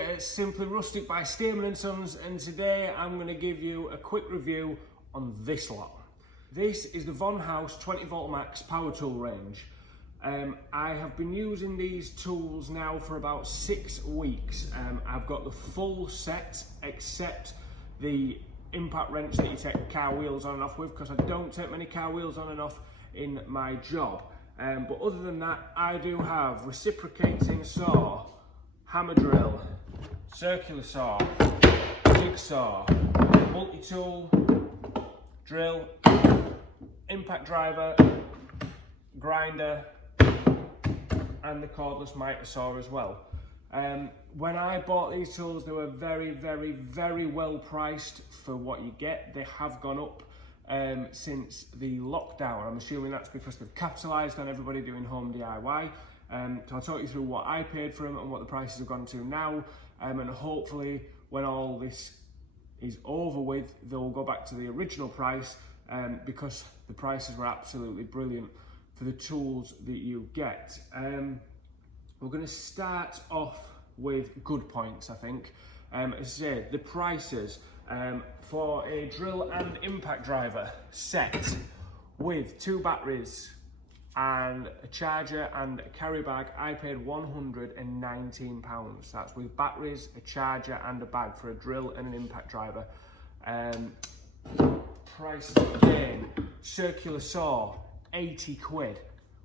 at Simply Rustic by Stearman & Sons, and today I'm going to give you a quick review on this lot. This is the Vonhaus 20 volt max power tool range. I have been using these tools now for about 6 weeks. I've got the full set except the impact wrench that you take car wheels on and off with, because I don't take many car wheels on and off in my job. But other than that, I do have reciprocating saw, hammer drill, circular saw, jigsaw, multi-tool, drill, impact driver, grinder, and the cordless mitre saw as well. When I bought these tools, they were very well priced for what you get. They have gone up since the lockdown. I'm assuming that's because they've capitalised on everybody doing home DIY. So I'll talk you through what I paid for them and what the prices have gone to now, and hopefully when all this is over with, they'll go back to the original price, because the prices were absolutely brilliant for the tools that you get. We're going to start off with good points, I think. As I say, the prices for a drill and impact driver set with 2 batteries and a charger and a carry bag, I paid £119. That's with batteries, a charger and a bag for a drill and an impact driver. Price again, circular saw, 80 quid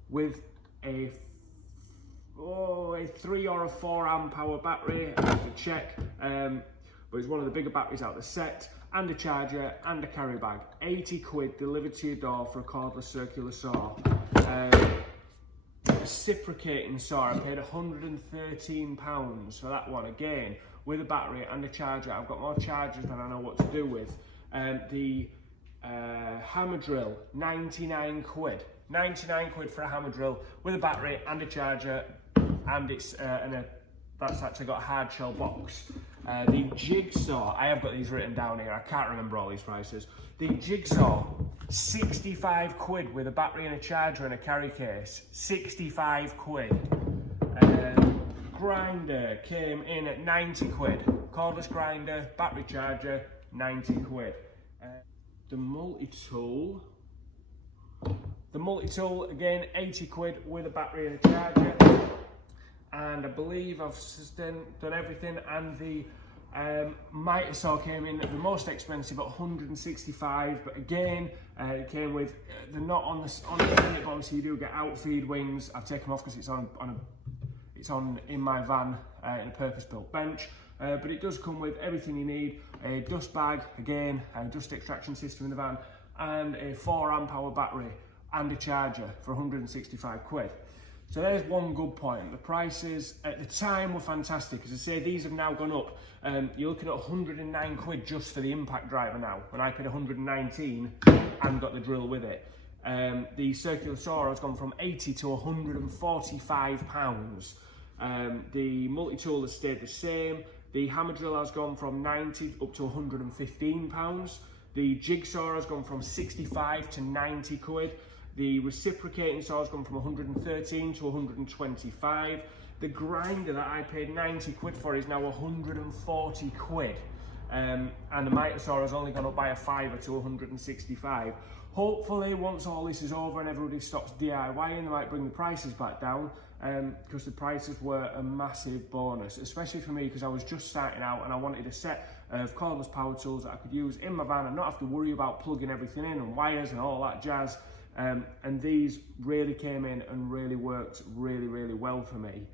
with a 3 or a 4 amp hour battery. I have to check, but it's one of the bigger batteries out of the set, and a charger and a carry bag. 80 quid delivered to your door for a cordless circular saw. Reciprocating saw, I paid £113 for that one, again with a battery and a charger. I've got more chargers than I know what to do with. The hammer drill, 99 quid. 99 quid for a hammer drill with a battery and a charger, and it's that's actually got a hard shell box. The jigsaw, I have got these written down here, I can't remember all these prices. The jigsaw, 65 quid with a battery and a charger and a carry case, 65 quid. Grinder came in at 90 quid, cordless grinder, battery charger, 90 quid. The multi-tool, again, 80 quid with a battery and a charger. And I believe I've done everything. And the mitre saw came in at the most expensive at 165, but again, it came with, they're not on the unit, but obviously you do get outfeed wings. I've taken them off because it's on in my van in a purpose-built bench. But it does come with everything you need: a dust bag, again, a dust extraction system in the van, and a 4 amp hour battery and a charger for 165 quid. So there's one good point. The prices at the time were fantastic. As I say, these have now gone up. You're looking at 109 quid just for the impact driver now, when I paid 119 and got the drill with it. The circular saw has gone from 80 to 145 pounds. The multi-tool has stayed the same. The hammer drill has gone from 90 up to 115 pounds. The jigsaw has gone from 65 to 90 quid. The reciprocating saw has gone from 113 to 125. The grinder that I paid 90 quid for is now 140 quid. And the mitre saw has only gone up by a fiver to 165. Hopefully, once all this is over and everybody stops DIYing, they might bring the prices back down, because the prices were a massive bonus, especially for me, because I was just starting out and I wanted a set of cordless power tools that I could use in my van and not have to worry about plugging everything in and wires and all that jazz. And these really came in and really worked really well for me.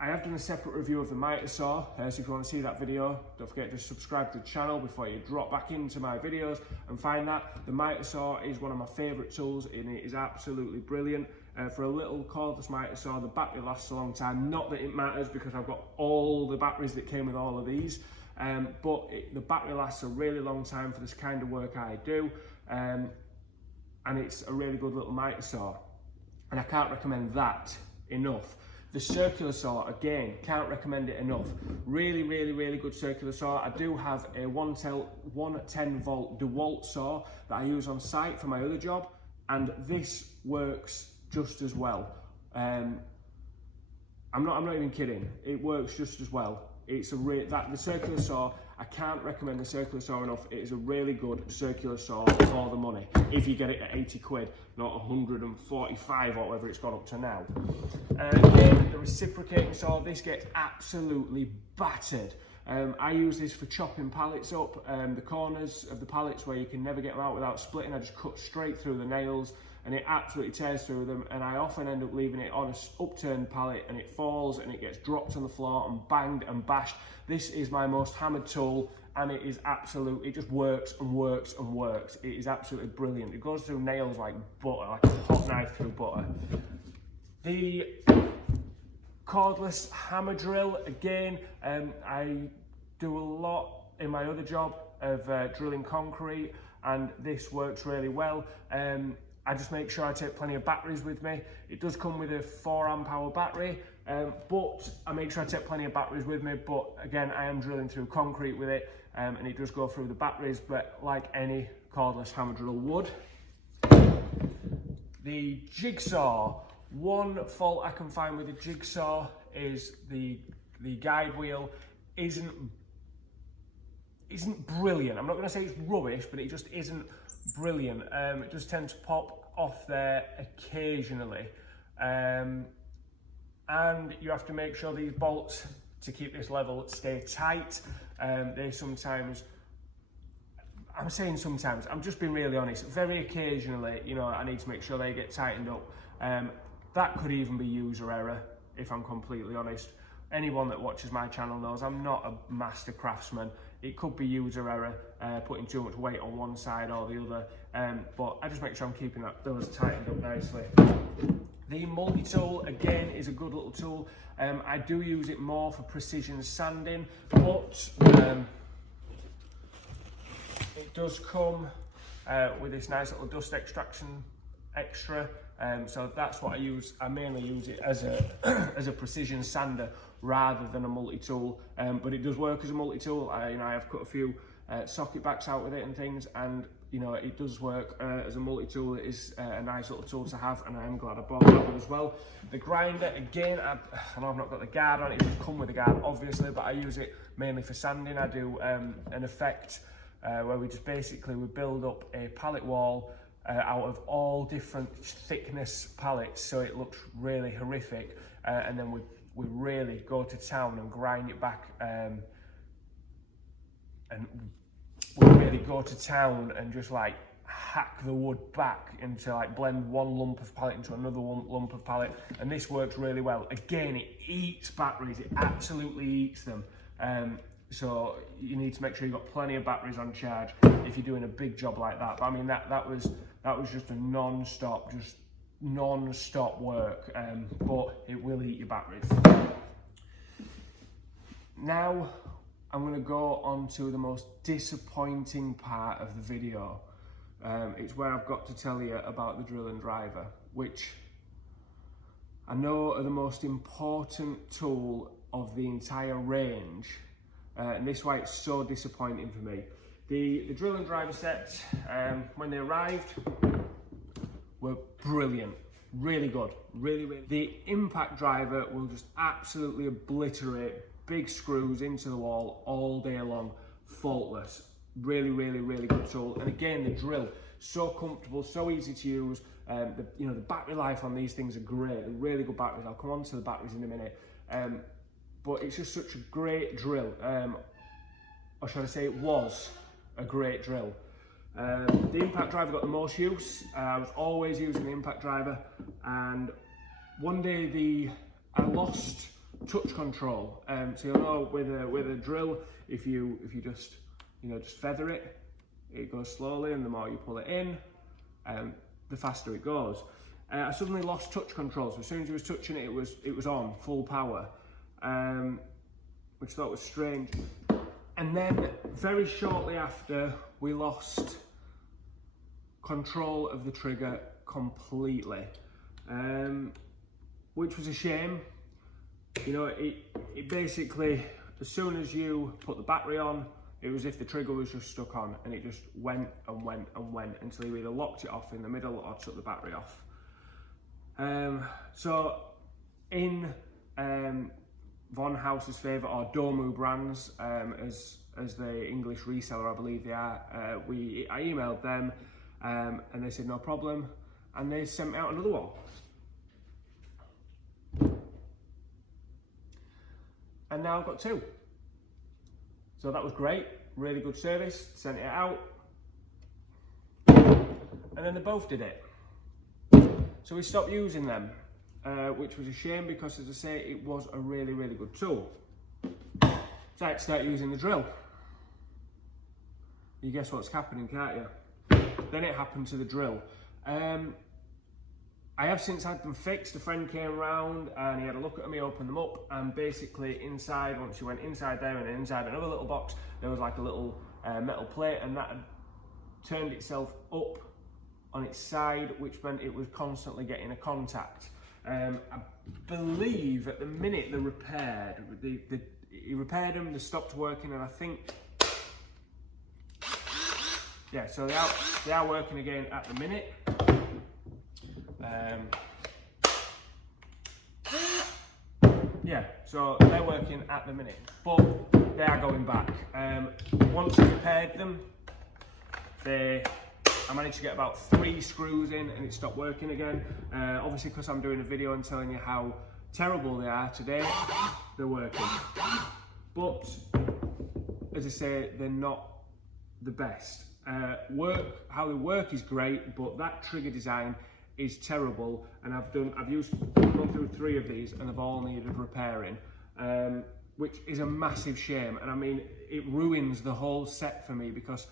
I have done a separate review of the mitre saw, so if you want to see that video, don't forget to subscribe to the channel before you drop back into my videos and find that. The mitre saw is one of my favourite tools, and it is absolutely brilliant. For a little cordless mitre saw, the battery lasts a long time. Not that it matters, because I've got all the batteries that came with all of these, but the battery lasts a really long time for this kind of work I do, and it's a really good little mitre saw, and I can't recommend that enough. The circular saw, again, can't recommend it enough. Really good circular saw. I do have a 110 volt DeWalt saw that I use on site for my other job, and this works just as well. I'm not even kidding. It works just as well. It's the circular saw. I can't recommend the circular saw enough. It is a really good circular saw for the money. If you get it at 80 quid, not 145 or whatever it's gone up to now. Again, the reciprocating saw. This gets absolutely battered. I use this for chopping pallets up, the corners of the pallets where you can never get them out without splitting. I just cut straight through the nails and it absolutely tears through them, and I often end up leaving it on an upturned pallet and it falls and it gets dropped on the floor and banged and bashed. This is my most hammered tool, and it is it just works and works and works. It is absolutely brilliant. It goes through nails like butter, like a hot knife through butter. The cordless hammer drill, again, I do a lot in my other job of drilling concrete, and this works really well. I just make sure I take plenty of batteries with me. It does come with a 4 amp hour battery, but I make sure I take plenty of batteries with me. But again, I am drilling through concrete with it, and it does go through the batteries, but like any cordless hammer drill would. The Jigsaw. One fault I can find with the Jigsaw is the guide wheel isn't brilliant. I'm not going to say it's rubbish, but it just isn't brilliant. It does tend to pop off there occasionally, and you have to make sure these bolts, to keep this level, stay tight. They sometimes, I'm saying sometimes, I'm just being really honest, very occasionally, you know, I need to make sure they get tightened up. That could even be user error, if I'm completely honest. Anyone that watches my channel knows I'm not a master craftsman. It could be user error, putting too much weight on one side or the other, but I just make sure I'm keeping those tightened up nicely. The multi-tool, again, is a good little tool. I do use it more for precision sanding, but it does come with this nice little dust extraction extra. So that's what I use. I mainly use it as a as a precision sander rather than a multi-tool, but it does work as a multi-tool. I have cut a few socket backs out with it and things, and you know, it does work as a multi-tool. It is a nice little tool to have, and I am glad I bought that one as well. The grinder, again, I know I've not got the guard on it. It does come with a guard, obviously, but I use it mainly for sanding. I do an effect where we just basically build up a pallet wall out of all different thickness pallets, so it looks really horrific, and then we really go to town and grind it back, and we really go to town and just like hack the wood back into, like, blend one lump of pallet into another lump of pallet, and this works really well. Again, it eats batteries, it absolutely eats them. So you need to make sure you've got plenty of batteries on charge if you're doing a big job like that. But I mean, that was just a non-stop work, but it will eat your batteries. Now I'm going to go on to the most disappointing part of the video. It's where I've got to tell you about the drill and driver, which I know are the most important tool of the entire range. And this is why it's so disappointing for me. The drill and driver sets, when they arrived, were brilliant, really good, really. The impact driver will just absolutely obliterate big screws into the wall all day long, faultless. Really good tool. And again, the drill, so comfortable, so easy to use. The battery life on these things are great. They're really good batteries. I'll come on to the batteries in a minute. But it's just such a great drill, or should I say it was a great drill. The impact driver got the most use. I was always using the impact driver, and one day I lost touch control. So you'll know with a drill, if you just feather it, it goes slowly, and the more you pull it in, the faster it goes. I suddenly lost touch control, so as soon as you was touching it, it was on full power. Which I thought was strange. And then very shortly after, we lost control of the trigger completely, which was a shame. You know, it basically, as soon as you put the battery on, it was as if the trigger was just stuck on, and it just went until you either locked it off in the middle or took the battery off. So in Vonhaus's favourite, or Domu brands, as the English reseller, I believe they are. I emailed them, and they said no problem, and they sent me out another one. And now I've got two. So that was great, really good service, sent it out, and then they both did it. So we stopped using them, which was a shame because, as I say, it was a really, really good tool. So I had to start using the drill. You guess what's happening, can't you? Then it happened to the drill. I have since had them fixed. A friend came round and he had a look at me, opened them up, and basically inside, once you went inside there and inside another little box, there was like a little metal plate, and that had turned itself up on its side, which meant it was constantly getting a contact. I believe at the minute they're repaired. He repaired them, they stopped working, and I think, yeah, so they are working again at the minute. Yeah, so they're working at the minute, but they are going back. Once I repaired them, I managed to get about 3 screws in and it stopped working again. Obviously, because I'm doing a video and telling you how terrible they are today, they're working. But, as I say, they're not the best. How they work is great, but that trigger design is terrible, and I've gone through 3 of these and they've all needed repairing, which is a massive shame. And I mean, it ruins the whole set for me, because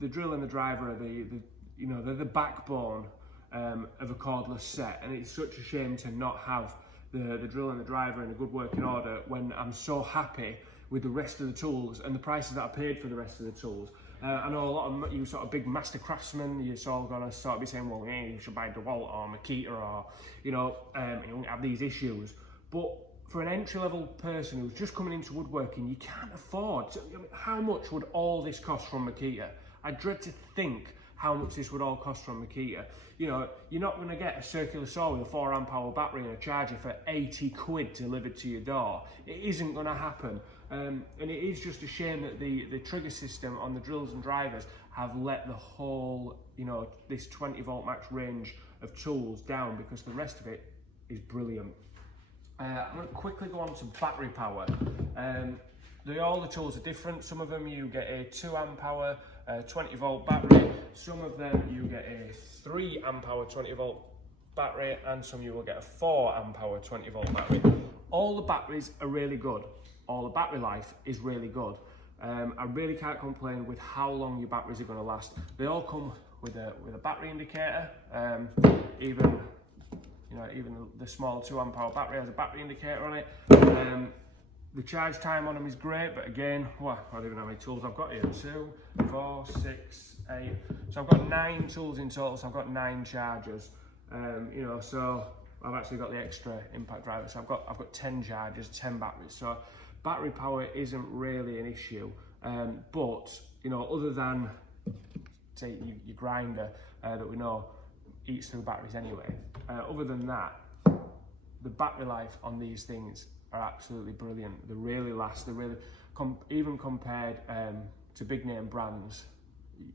the drill and the driver are they're the backbone of a cordless set, and it's such a shame to not have the drill and the driver in a good working order when I'm so happy with the rest of the tools and the prices that I paid for the rest of the tools. I know a lot of you sort of big master craftsmen, you're sort of going to sort of be saying, well, yeah, you should buy DeWalt or Mitre, or, you won't have these issues. But for an entry-level person who's just coming into woodworking, you can't afford to, how much would all this cost from Mitre? I dread to think how much this would all cost from Mitre. You're not going to get a circular saw with a 4 amp hour battery and a charger for 80 quid delivered to your door. It isn't going to happen. And it is just a shame that the trigger system on the drills and drivers have let the whole, this 20 volt max range of tools down, because the rest of it is brilliant. I'm going to quickly go on to battery power. All the tools are different. Some of them you get a 2 amp hour 20 volt battery. Some of them you get a 3 amp hour 20 volt battery, and some you will get a 4 amp hour 20 volt battery. All the batteries are really good. All the battery life is really good. I really can't complain with how long your batteries are going to last. They all come with a battery indicator. Even the small 2 amp hour battery has a battery indicator on it. The charge time on them is great, but again, I don't even know how many tools I've got here. 2, 4, 6, 8. So I've got 9 tools in total. So I've got 9 chargers. So I've actually got the extra impact driver. So I've got 10 chargers, 10 batteries. So battery power isn't really an issue, but other than say your grinder that we know eats through batteries anyway. Other than that, the battery life on these things are absolutely brilliant. They really last. They really, even compared to big name brands,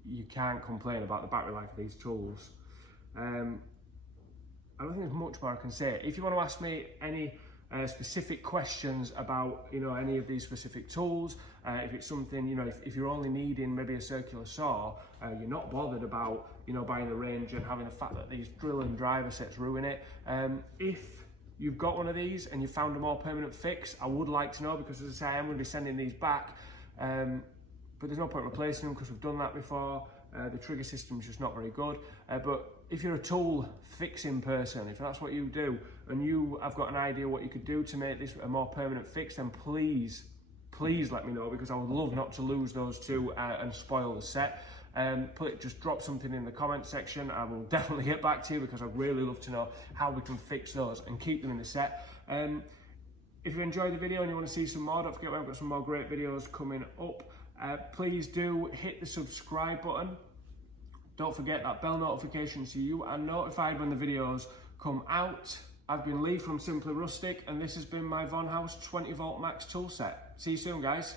you can't complain about the battery life of these tools. I don't think there's much more I can say. If you want to ask me any specific questions about any of these specific tools, if it's something if you're only needing maybe a circular saw, you're not bothered about buying a range and having the fact that these drill and driver sets ruin it. If you've got one of these and you found a more permanent fix, I would like to know, because as I say, I am going to be sending these back, but there's no point replacing them because we've done that before. The trigger system is just not very good. But if you're a tool fixing person, if that's what you do, and you have got an idea what you could do to make this a more permanent fix, then please let me know, because I would love not to lose those two and spoil the set. Just drop something in the comment section. I will definitely get back to you, because I'd really love to know how we can fix those and keep them in the set. If you enjoyed the video and you want to see some more, don't forget we've got some more great videos coming up. Please do hit the subscribe button. Don't forget that bell notification so you are notified when the videos come out. I've been Lee from Simply Rustic, and this has been my Vonhaus 20 volt max tool set. See you soon, guys.